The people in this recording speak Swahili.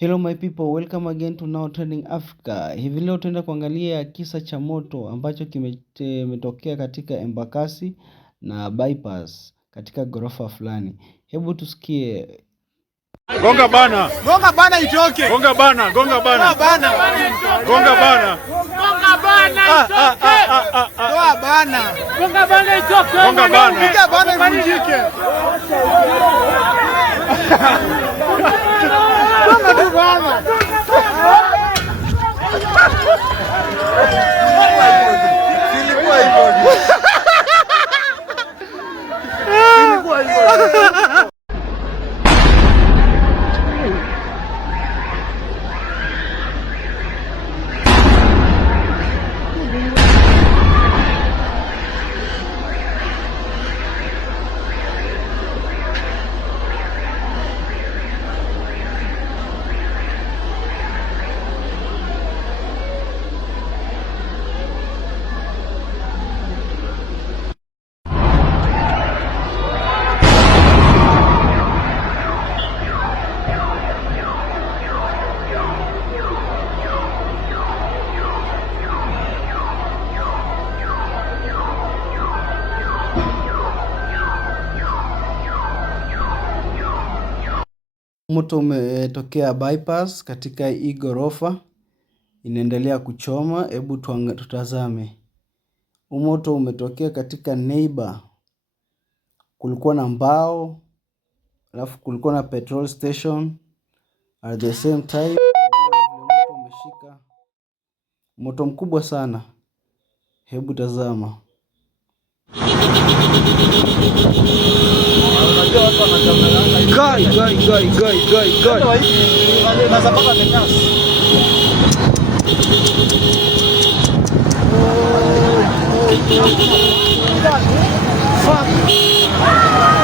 Hello my people, welcome again to Now Trending Africa. Hivi leo tunaenda kuangalia kisa cha moto ambacho kimetokea katika Embakasi na bypass katika gorofa fulani. Hebu tusikie. Gonga bana. Gonga bana itoke. Gonga bana, gonga bana. Bana. Gonga bana. Gonga bana itoke. Toa bana. Gonga bana itoke. Gonga bana. Piga bana ivunjike. Gonga tu bana. Silikuwa hivyo. Silikuwa hivyo. Moto umetokea bypass katika hii ghorofa, inaendelea kuchoma. Hebu tutazame. Moto umetokea katika neighbor. Kulikuwa na mbao, alafu kulikuwa na petrol station at the same time. Moto umeshika, moto mkubwa sana. Hebu tazama. Guy. Nazapaka tekasi. Fuck.